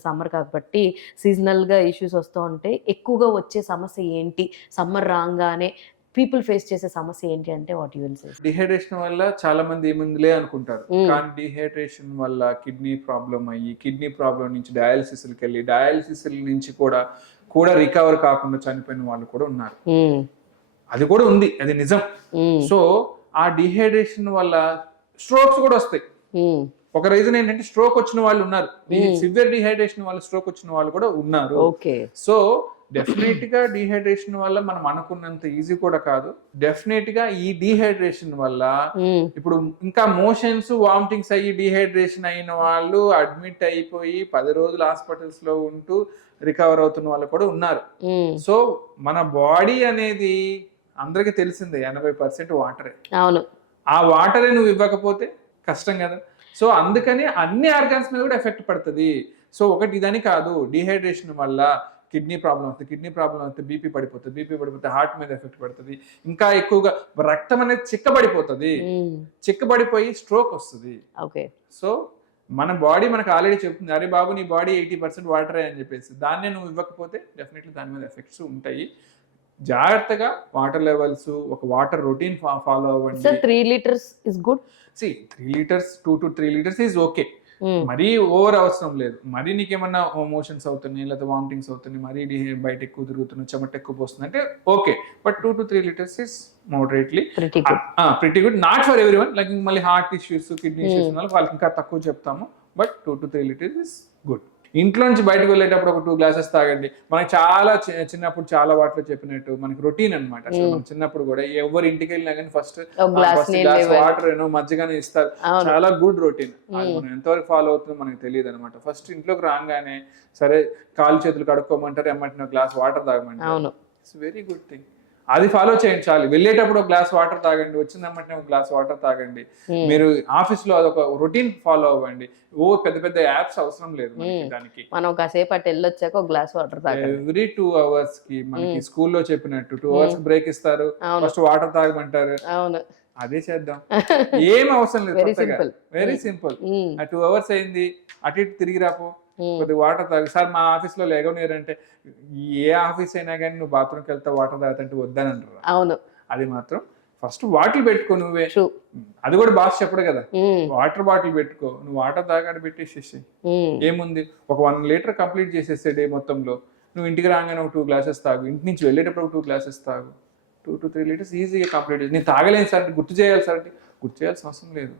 ఇప్పుడు సమ్మర్ కాబట్టి సీజనల్గా ఇష్యూస్ వస్తూ ఉంటాయి. ఎక్కువగా వచ్చే సమస్య ఏంటి? సమ్మర్ రాగానే పీపుల్ ఫేస్ చేసే సమస్య ఏంటి అంటే what you will say? Dehydration వల్ల చాలా మంది ఏముందిలే అనుకుంటారు. కానీ డిహైడ్రేషన్ వల్ల కిడ్నీ ప్రాబ్లం అయ్యి, కిడ్నీ ప్రాబ్లం నుంచి డయాలిసిస్‌లకి వెళ్ళి, డయాలిసిస్ నుంచి కూడా రికవర్ కాకుండా చనిపోయిన వాళ్ళు కూడా ఉన్నారు. అది కూడా ఉంది, అది నిజం. సో ఆ డిహైడ్రేషన్ వల్ల స్ట్రోక్స్ కూడా వస్తాయి. ఒక రీజన్ ఏంటంటే స్ట్రోక్ వచ్చిన వాళ్ళు ఉన్నారు, సివియర్ డిహైడ్రేషన్ వల్ల స్ట్రోక్ వచ్చిన వాళ్ళు కూడా ఉన్నారు. సో డెఫినెట్ గా డిహైడ్రేషన్ వల్ల మనం అనుకున్నంత ఈజీ కూడా కాదు. డెఫినెట్ గా ఈ డిహైడ్రేషన్ వల్ల ఇప్పుడు ఇంకా మోషన్స్ వామిటింగ్స్ అయ్యి డిహైడ్రేషన్ అయిన వాళ్ళు అడ్మిట్ అయిపోయి 10 రోజులు హాస్పిటల్స్ లో ఉంటూ రికవర్ అవుతున్న వాళ్ళు కూడా ఉన్నారు. సో మన బాడీ అనేది అందరికి తెలిసిందే 80% వాటరే. అవును, ఆ వాటరే నువ్వు ఇవ్వకపోతే కష్టం కదా. సో అందుకని అన్ని ఆర్గాన్స్ మీద కూడా ఎఫెక్ట్ పడుతుంది. సో ఒకటి ఇదని కాదు, డిహైడ్రేషన్ వల్ల కిడ్నీ ప్రాబ్లం వస్తుంది, కిడ్నీ ప్రాబ్లం వస్తే బీపీ పడిపోతే హార్ట్ మీద ఎఫెక్ట్ పడుతుంది. ఇంకా ఎక్కువగా రక్తం అనేది చిక్కబడిపోతుంది, చిక్కబడిపోయి స్ట్రోక్ వస్తుంది. సో మన బాడీ మనకు ఆల్రెడీ చెప్తుంది, అరే బాబు నీ బాడీ 80% వాటరే అని చెప్పేసి. దాన్నే నువ్వు ఇవ్వకపోతే డెఫినెట్లీ దాని మీద ఎఫెక్ట్స్ ఉంటాయి. జాగ్రత్తగా వాటర్ లెవెల్స్, ఒక వాటర్ రొటీన్ ఫాలో అవ్వండి. 3 liters is good. 3 liters, 2 to 3 liters is okay. మరీ ఓవర్ అవసరం లేదు. మరీ నీకేమన్నా మోషన్స్ అవుతున్నాయి, లేదా వామిటింగ్స్ అవుతున్నాయి, మరీ బయట ఎక్కువ తిరుగుతున్నాయి, చెమట ఎక్కువ పోస్తుంది అంటే okay. But 2 to 3 liters is moderately pretty good. Not for everyone. Like మళ్ళీ హార్ట్ ఇష్యూస్, కిడ్నీ ఇష్యూస్ వాళ్ళకి ఇంకా తక్కువ చెప్తాము. But 2 to 3 liters is good. ఇంట్లో నుంచి బయటకు వెళ్ళేటప్పుడు ఒక 2 glasses తాగండి. మనకి చాలా చిన్నప్పుడు చాలా వాటిలో చెప్పినట్టు మనకి రొటీన్ అనమాట. అసలు మనం చిన్నప్పుడు కూడా ఎవరి ఇంటికి వెళ్ళినా కానీ ఫస్ట్ గ్లాస్ వాటర్ ఏనో మజ్జిగనే ఇస్తారు. చాలా గుడ్ రొటీన్. మనం ఎంతవరకు ఫాలో అవుతుందో మనకి తెలియదు అనమాట. ఫస్ట్ ఇంట్లోకి రాగానే సరే కాలు చేతులు కడుక్కోమంటారు, ఎమ్మటిన గ్లాస్ వాటర్ తాగమంటారు. It's very good thing. అది ఫాలో చేయండి చాలు. వెళ్ళేటప్పుడు ఒక గ్లాస్ వాటర్ తాగండి, వచ్చిందమ్మంటే ఒక గ్లాస్ వాటర్ తాగండి. మీరు ఆఫీస్ లో అదొక రొటీన్ ఫాలో అవ్వండి. పెద్ద పెద్ద యాప్స్ అవసరం లేదు దానికి. మనం కాసేపు అటు వెళ్ళొచ్చాక ఒక గ్లాస్ వాటర్ తాగండి. ఎవ్రీ 2 hours కి మనకి స్కూల్లో చెప్పినట్టు 2 hours బ్రేక్ ఇస్తారు, ఫస్ట్ వాటర్ తాగమంటారు. అదే చేద్దాం, ఏం అవసరం లేదు. Very simple. 2 hours అయింది, అటు ఇటు తిరిగి రాపో, కొద్దిగా వాటర్ తాగు. సార్ మా ఆఫీస్ లో లేగనేరంటే, ఏ ఆఫీస్ అయినా కానీ నువ్వు బాత్రూమ్కి వెళ్తా వాటర్ తాగుతుంటే వద్దని అంటారు. అవును, అది మాత్రం ఫస్ట్ బాటిల్ పెట్టుకో నువ్వే. అది కూడా బాస్ చెప్పడు కదా, వాటర్ బాటిల్ పెట్టుకో, నువ్వు వాటర్ తాగాడు పెట్టేసేసి ఏముంది. ఒక 1 liter కంప్లీట్ చేసేసే డే మొత్తంలో. నువ్వు ఇంటికి రాగానే ఒక 2 glasses తాగు, ఇంటి నుంచి వెళ్ళేటప్పుడు ఒక 2 glasses తాగు. 2 to 3 liters ఈజీగా కంప్లీట్ చేసి. నేను తాగలేను సార్ అంటే గుర్తు చేయాలి సార్ అంటే గుర్తు చేయాల్సిన అవసరం లేదు.